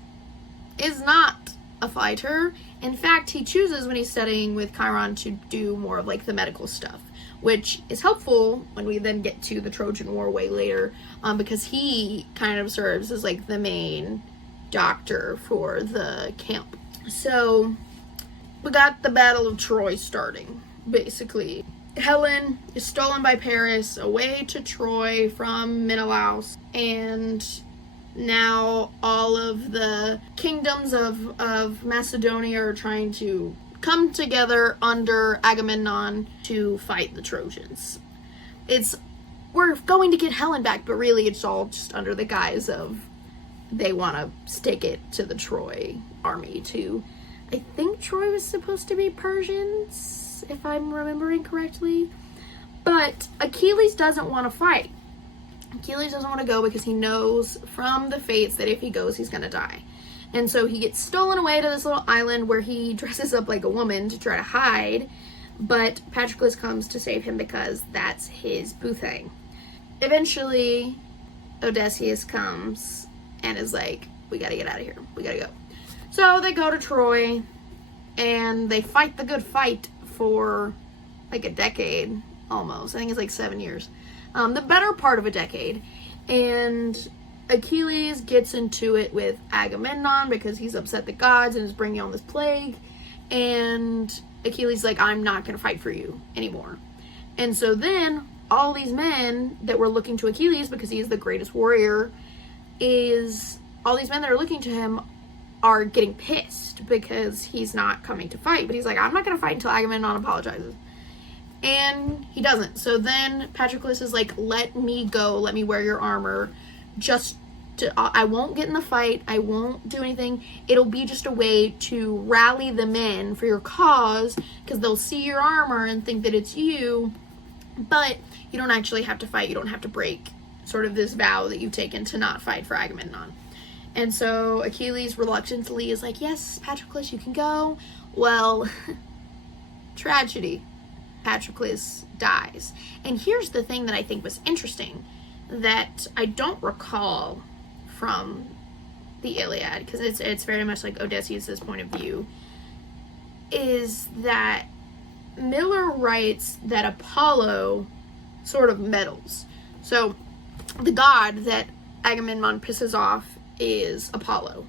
is not a fighter. In fact, he chooses when he's studying with Chiron to do more of like the medical stuff, which is helpful when we then get to the Trojan War way later, because he kind of serves as like the main doctor for the camp. So we got the Battle of Troy starting, basically. Helen is stolen by Paris away to Troy from Menelaus, and now all of the kingdoms of Macedonia are trying to come together under Agamemnon to fight the Trojans. We're going to get Helen back, but really it's all just under the guise of they want to stick it to the Troy army too. I think Troy was supposed to be Persians, if I'm remembering correctly. But Achilles doesn't want to fight. Achilles doesn't want to go because he knows from the fates that if he goes, he's going to die. And so he gets stolen away to this little island where he dresses up like a woman to try to hide, but Patroclus comes to save him because that's his boo thing. Eventually, Odysseus comes and is like, we gotta get out of here. We gotta go. So they go to Troy and they fight the good fight for like a decade almost. I think it's like 7 years. The better part of a decade. And Achilles gets into it with Agamemnon because he's upset the gods and is bringing on this plague. And Achilles is like, I'm not going to fight for you anymore. And so then all these men that were looking to Achilles because he is the greatest warrior, all these men that are looking to him are getting pissed because he's not coming to fight. But he's like, I'm not going to fight until Agamemnon apologizes. And he doesn't. So then Patroclus is like, let me go. Let me wear your armor. I won't get in the fight. I won't do anything. It'll be just a way to rally the men for your cause because they'll see your armor and think that it's you. But you don't actually have to fight. You don't have to break sort of this vow that you've taken to not fight for Agamemnon. And so Achilles reluctantly is like, yes, Patroclus, you can go. Well, tragedy. Patroclus dies. And here's the thing that I think was interesting that I don't recall from the Iliad, because it's very much like Odysseus' point of view, is that Miller writes that Apollo sort of meddles. So the god that Agamemnon pisses off is Apollo.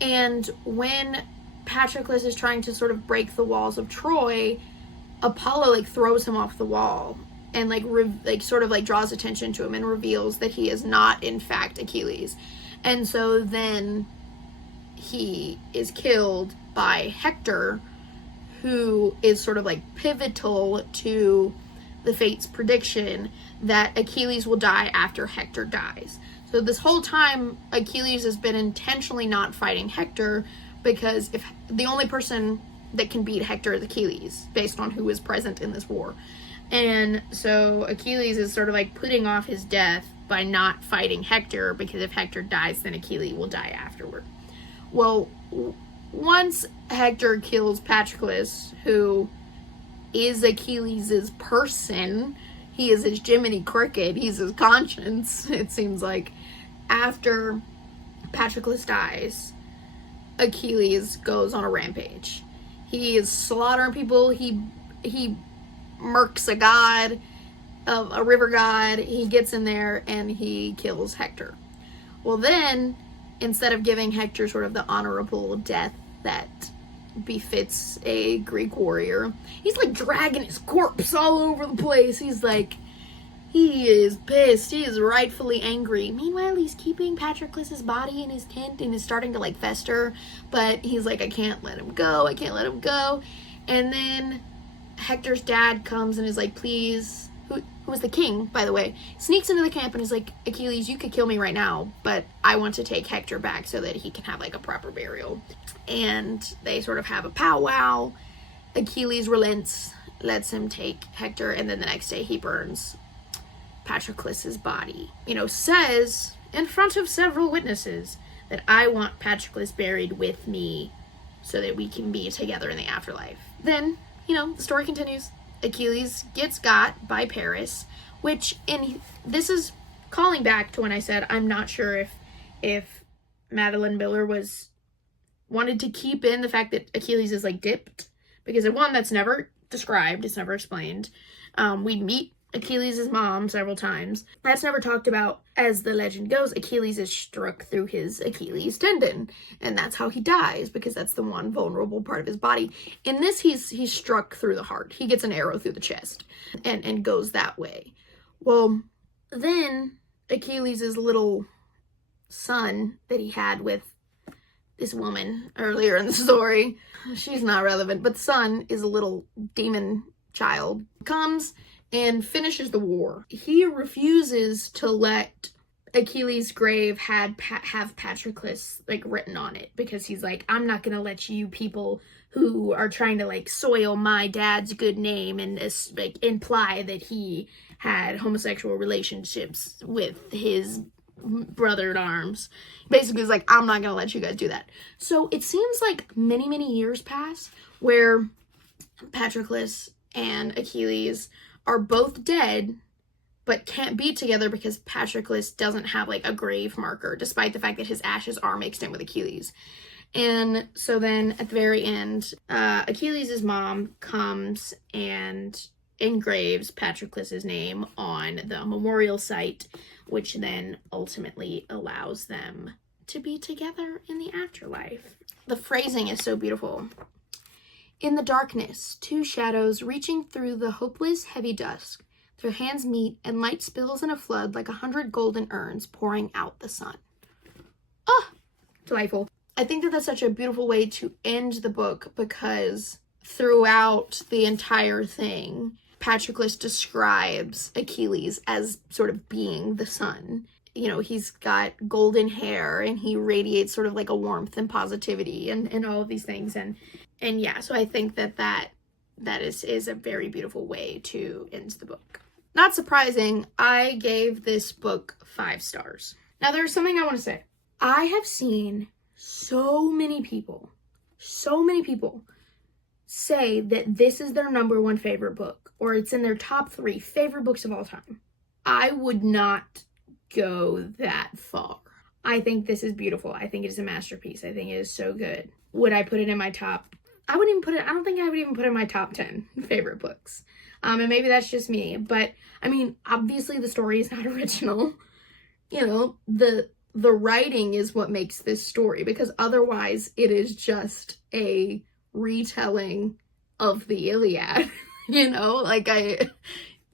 And when Patroclus is trying to sort of break the walls of Troy, Apollo like throws him off the wall and like sort of like draws attention to him and reveals that he is not in fact Achilles. And so then he is killed by Hector, who is sort of like pivotal to the Fates' prediction that Achilles will die after Hector dies. So this whole time Achilles has been intentionally not fighting Hector because if the only person that can beat Hector is Achilles, based on who is present in this war. And so Achilles is sort of like putting off his death by not fighting Hector, because if Hector dies, then Achilles will die afterward. Well, once Hector kills Patroclus, who is Achilles' person, he is his Jiminy Cricket, he's his conscience, it seems like. After Patroclus dies, Achilles goes on a rampage. He is slaughtering people. He murks a god, a river god. He gets in there and he kills Hector. Well then, instead of giving Hector sort of the honorable death that befits a Greek warrior, he's like dragging his corpse all over the place. He's like, he is pissed. He is rightfully angry. Meanwhile, he's keeping Patroclus' body in his tent and is starting to like fester. But he's like, I can't let him go. I can't let him go. And then Hector's dad comes and is like, please, who was the king, by the way, sneaks into the camp and is like, Achilles, you could kill me right now, but I want to take Hector back so that he can have like a proper burial. And they sort of have a powwow. Achilles relents, lets him take Hector, and then the next day he burns Patroclus' body. Says in front of several witnesses that I want Patroclus buried with me so that we can be together in the afterlife. Then, the story continues. Achilles gets got by Paris, this is calling back to when I said I'm not sure if Madeline Miller wanted to keep in the fact that Achilles is like dipped, because one, that's never described, it's never explained. We meet Achilles' mom several times. That's never talked about. As the legend goes, Achilles is struck through his Achilles tendon, and that's how he dies, because that's the one vulnerable part of his body. In this, he's struck through the heart. He gets an arrow through the chest and goes that way. Well, then Achilles' little son that he had with this woman earlier in the story, she's not relevant, but the son is a little demon child, comes and finishes the war. He refuses to let Achilles' grave have Patroclus like written on it, because he's like, I'm not gonna let you people who are trying to like soil my dad's good name and like imply that he had homosexual relationships with his brother at arms. Basically, it's like, I'm not gonna let you guys do that. So it seems like many, many years pass where Patroclus and Achilles are both dead, but can't be together because Patroclus doesn't have like a grave marker, despite the fact that his ashes are mixed in with Achilles. And so then at the very end, Achilles' mom comes and engraves Patroclus' name on the memorial site, which then ultimately allows them to be together in the afterlife. The phrasing is so beautiful. In the darkness, two shadows reaching through the hopeless heavy dusk, their hands meet and light spills in a flood like 100 golden urns pouring out the sun. Oh, delightful. I think that that's such a beautiful way to end the book because throughout the entire thing, Patroclus describes Achilles as sort of being the sun. You know, he's got golden hair and he radiates sort of like a warmth and positivity and all of these things. And yeah, so I think that is a very beautiful way to end the book. Not surprising, I gave this book 5 stars. Now there's something I want to say. I have seen so many people say that this is their number 1 favorite book, or it's in their top 3 favorite books of all time. I would not go that far. I think this is beautiful. I think it is a masterpiece. I think it is so good. Would I put it in my top? I don't think I would even put it in my top 10 favorite books. And maybe that's just me, but I mean, obviously the story is not original. You know, the writing is what makes this story, because otherwise it is just a retelling of the Iliad. You know, like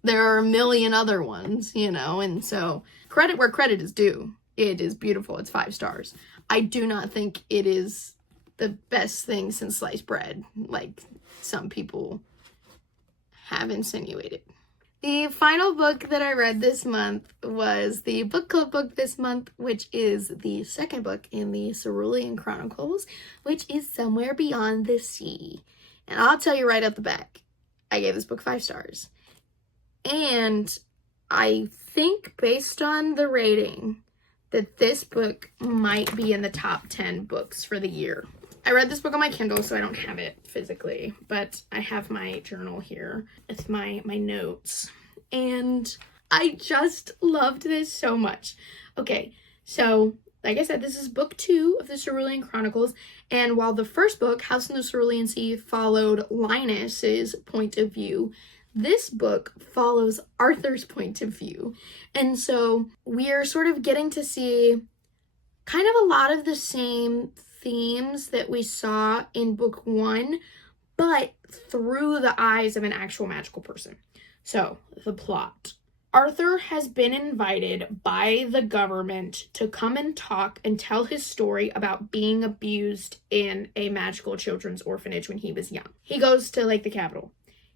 there are a million other ones, you know, and so credit where credit is due. It is beautiful. It's 5 stars. I do not think it is the best thing since sliced bread, like some people have insinuated. The final book that I read this month was the book club book this month, which is the second book in the Cerulean Chronicles, which is Somewhere Beyond the Sea. And I'll tell you right out the back, I gave this book 5 stars. And I think based on the rating that this book might be in the top 10 books for the year. I read this book on my Kindle, so I don't have it physically, but I have my journal here. It's my notes. And I just loved this so much. Okay, so like I said, this is book 2 of the Cerulean Chronicles, and while the first book, House in the Cerulean Sea, followed Linus's point of view, this book follows Arthur's point of view. And so we're sort of getting to see kind of a lot of the same themes that we saw in book 1, but through the eyes of an actual magical person. So, the plot. Arthur has been invited by the government to come and talk and tell his story about being abused in a magical children's orphanage when he was young. He goes to, like, the capital.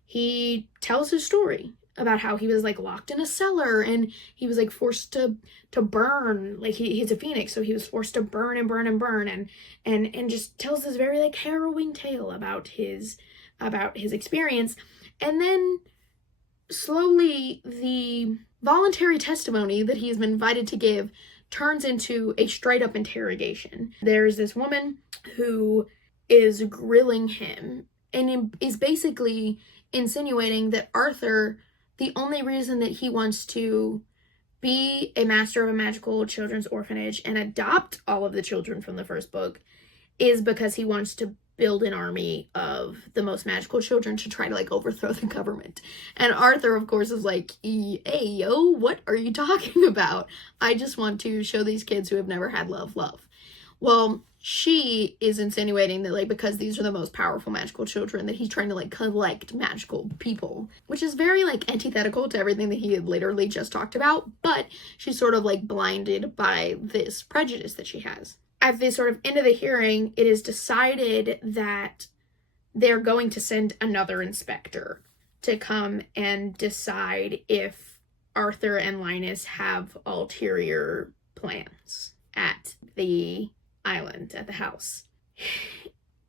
He tells his story about how he was, like, locked in a cellar and he was, like, forced to burn. Like, he's a phoenix, so he was forced to burn and burn and burn, and just tells this very, like, harrowing tale about his experience. And then slowly the voluntary testimony that he has been invited to give turns into a straight up interrogation. There's this woman who is grilling him and is basically insinuating that Arthur, the only reason that he wants to be a master of a magical children's orphanage and adopt all of the children from the first book is because he wants to build an army of the most magical children to try to, like, overthrow the government. And Arthur, of course, is like, hey, yo, what are you talking about? I just want to show these kids who have never had love. Well, she is insinuating that, like, because these are the most powerful magical children, that he's trying to, like, collect magical people, which is very, like, antithetical to everything that he had literally just talked about, but she's sort of, like, blinded by this prejudice that she has. At the sort of end of the hearing, it is decided that they're going to send another inspector to come and decide if Arthur and Linus have ulterior plans at the island, at the house.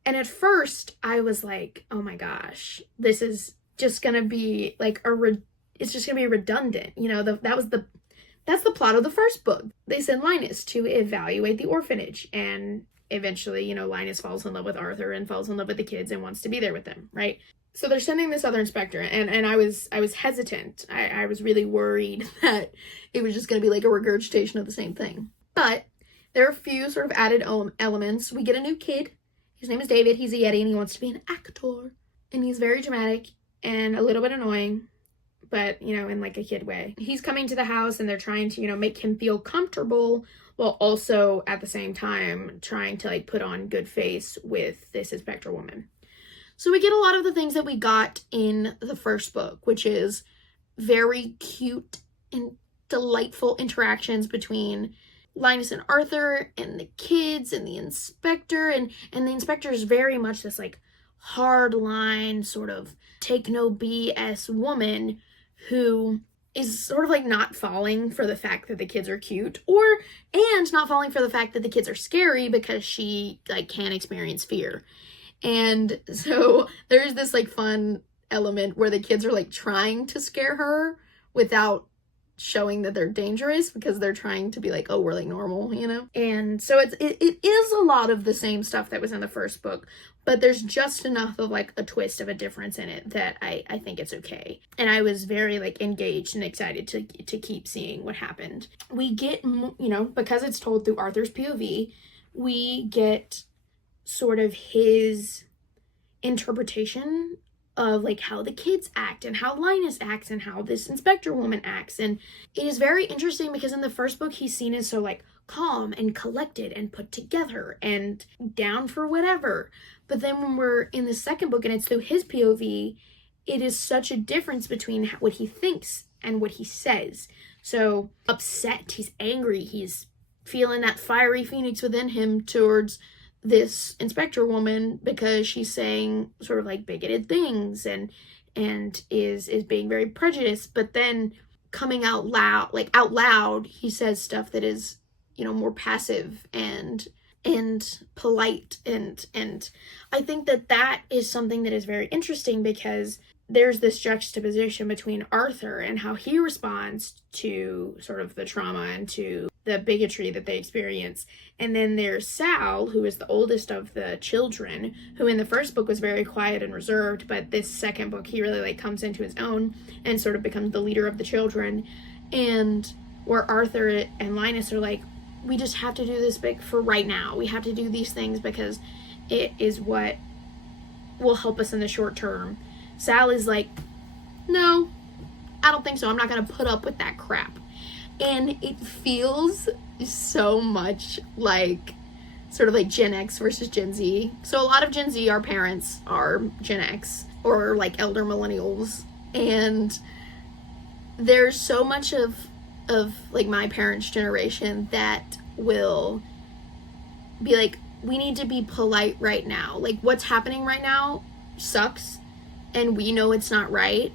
And at first, I was like, oh my gosh, this is just gonna be like it's just gonna be redundant. You know, that was the that's the plot of the first book. They send Linus to evaluate the orphanage, and eventually, you know, Linus falls in love with Arthur and falls in love with the kids and wants to be there with them, right? So they're sending this other inspector, and I was hesitant. I was really worried that it was just going to be like a regurgitation of the same thing. But there are a few sort of added elements. We get a new kid. His name is David. He's a Yeti, and he wants to be an actor. And he's very dramatic and a little bit annoying, but, you know, in like a kid way. He's coming to the house, and they're trying to, you know, make him feel comfortable, while also at the same time trying to like put on good face with this inspector woman. So we get a lot of the things that we got in the first book, which is very cute and delightful interactions between Linus and Arthur and the kids and the inspector. And the inspector is very much this like hard line, sort of take no BS woman who is sort of like not falling for the fact that the kids are cute, and not falling for the fact that the kids are scary, because she like can't experience fear. And so there's this like fun element where the kids are like trying to scare her without showing that they're dangerous, because they're trying to be like, oh, we're like normal, you know? And so it is a lot of the same stuff that was in the first book, but there's just enough of like a twist of a difference in it that I think it's okay. And I was very like engaged and excited to keep seeing what happened. We get, you know, because it's told through Arthur's POV, we get sort of his interpretation of like how the kids act and how Linus acts and how this inspector woman acts. And it is very interesting because in the first book he's seen as so like calm and collected and put together and down for whatever. But then when we're in the second book and it's through his POV, it is such a difference between what he thinks and what he says. So upset, he's angry, he's feeling that fiery phoenix within him towards this inspector woman because she's saying sort of like bigoted things and is being very prejudiced. But then coming out loud, he says stuff that is, you know, more passive and polite, and I think that is something that is very interesting, because there's this juxtaposition between Arthur and how he responds to sort of the trauma and to the bigotry that they experience. And then there's Sal, who is the oldest of the children, who in the first book was very quiet and reserved, but this second book he really like comes into his own and sort of becomes the leader of the children. And where Arthur and Linus are like, we just have to do this big for right now. We have to do these things because it is what will help us in the short term. Sal is like, no, I don't think so. I'm not going to put up with that crap. And it feels so much like sort of like Gen X versus Gen Z. So a lot of Gen Z, our parents are Gen X or like elder millennials. And there's so much of like my parents' generation that will be like, we need to be polite right now. Like what's happening right now sucks and we know it's not right,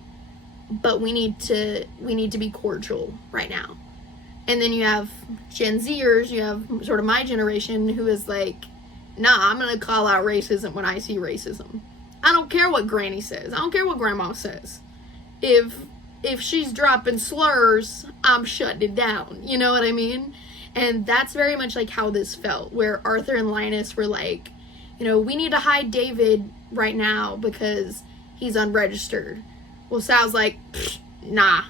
but we need to be cordial right now. And then you have Gen Zers, you have sort of my generation who is like, nah, I'm gonna call out racism when I see racism. I don't care what granny says. I don't care what grandma says. If she's dropping slurs, I'm shutting it down. You know what I mean? And that's very much like how this felt, where Arthur and Linus were like, you know, we need to hide David right now because he's unregistered. Well, Sal's like, nah,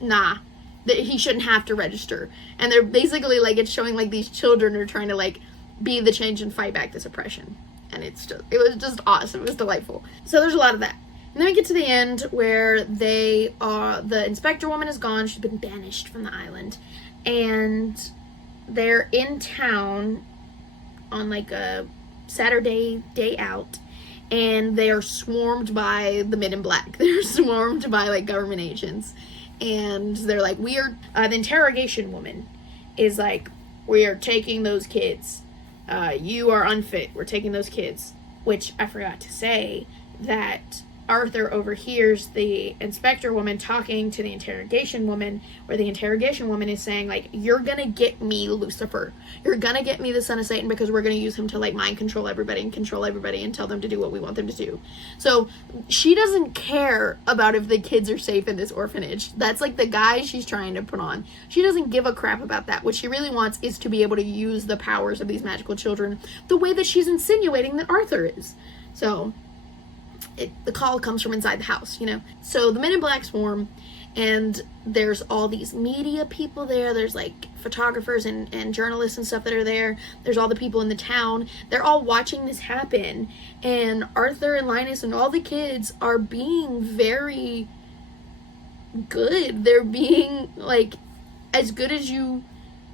that he shouldn't have to register. And they're basically like, it's showing like these children are trying to like be the change and fight back this oppression. And it was just awesome. It was delightful. So there's a lot of that. And then we get to the end where the inspector woman is gone. She's been banished from the island. And they're in town on like a Saturday day out. And they are swarmed by the men in black. They're swarmed by like government agents. And they're like, the interrogation woman is like, we are taking those kids. You are unfit. We're taking those kids. Which I forgot to say that Arthur overhears the inspector woman talking to the interrogation woman, where the interrogation woman is saying, like, you're gonna get me Lucifer. You're gonna get me the son of Satan, because we're gonna use him to, like, mind control everybody and tell them to do what we want them to do. So she doesn't care about if the kids are safe in this orphanage. That's, like, the guy she's trying to put on. She doesn't give a crap about that. What she really wants is to be able to use the powers of these magical children the way that she's insinuating that Arthur is. So the call comes from inside the house, you know. So the Men in Black swarm, and there's all these media people there. There's, like, photographers and journalists and stuff that are there. There's all the people in the town. They're all watching this happen. And Arthur and Linus and all the kids are being very good. They're being, like, as good as you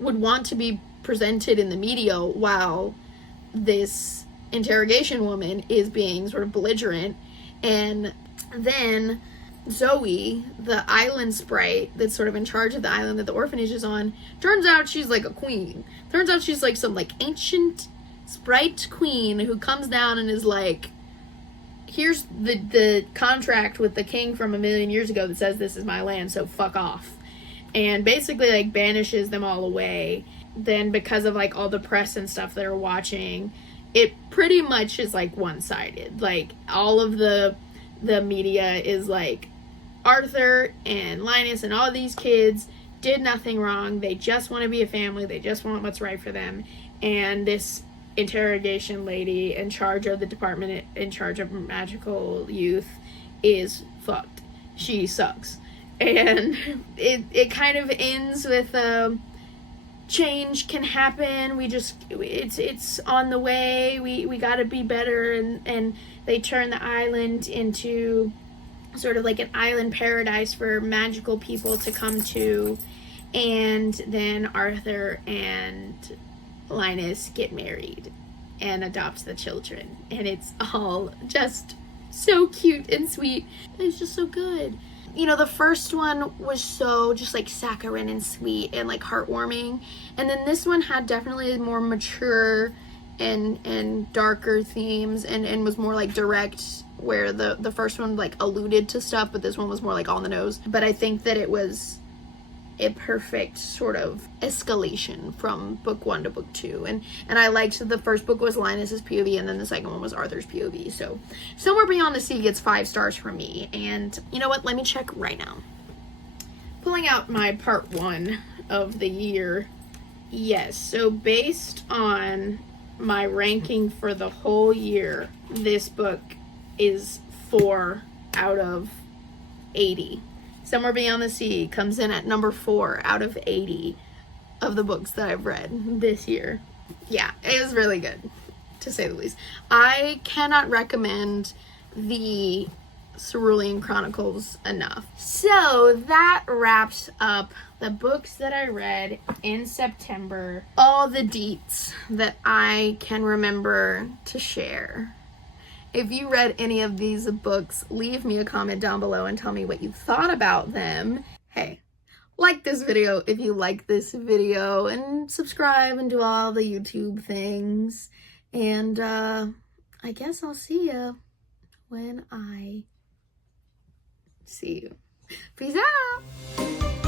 would want to be presented in the media, while this interrogation woman is being sort of belligerent. And then Zoe, the island sprite that's sort of in charge of the island that the orphanage is on, turns out she's like a queen. Turns out she's like some, like, ancient sprite queen who comes down and is like, here's the contract with the king from a million years ago that says this is my land, so fuck off. And basically, like, banishes them all away. Then, because of, like, all the press and stuff that are watching, it pretty much is, like, one-sided. Like, all of the media is like, Arthur and Linus and all these kids did nothing wrong. They just want to be a family. They just want what's right for them. And this interrogation lady in charge of the department, in charge of magical youth, is fucked. She sucks. And it kind of ends with change can happen. It's on the way. We gotta be better. And they turn the island into sort of like an island paradise for magical people to come to. And then Arthur and Linus get married and adopts the children. And it's all just so cute and sweet. It's just so good. You know, the first one was so just, like, saccharine and sweet and, like, heartwarming. And then this one had definitely more mature and darker themes and was more, like, direct, where the first one, like, alluded to stuff, but this one was more, like, on the nose. But I think that it was a perfect sort of escalation from book 1 to book 2. And I liked that the first book was Linus's POV, and then the second one was Arthur's POV. So Somewhere Beyond the Sea gets 5 stars from me. And you know what? Let me check right now. Pulling out my part 1 of the year. Yes, so based on my ranking for the whole year, this book is 4 out of 80. Somewhere Beyond the Sea comes in at number 4 out of 80 of the books that I've read this year. Yeah, it was really good, to say the least. I cannot recommend the Cerulean Chronicles enough. So that wraps up the books that I read in September. All the deets that I can remember to share. If you read any of these books, leave me a comment down below and tell me what you thought about them. Hey, like this video if you like this video, and subscribe and do all the YouTube things. And I guess I'll see you when I see you. Peace out!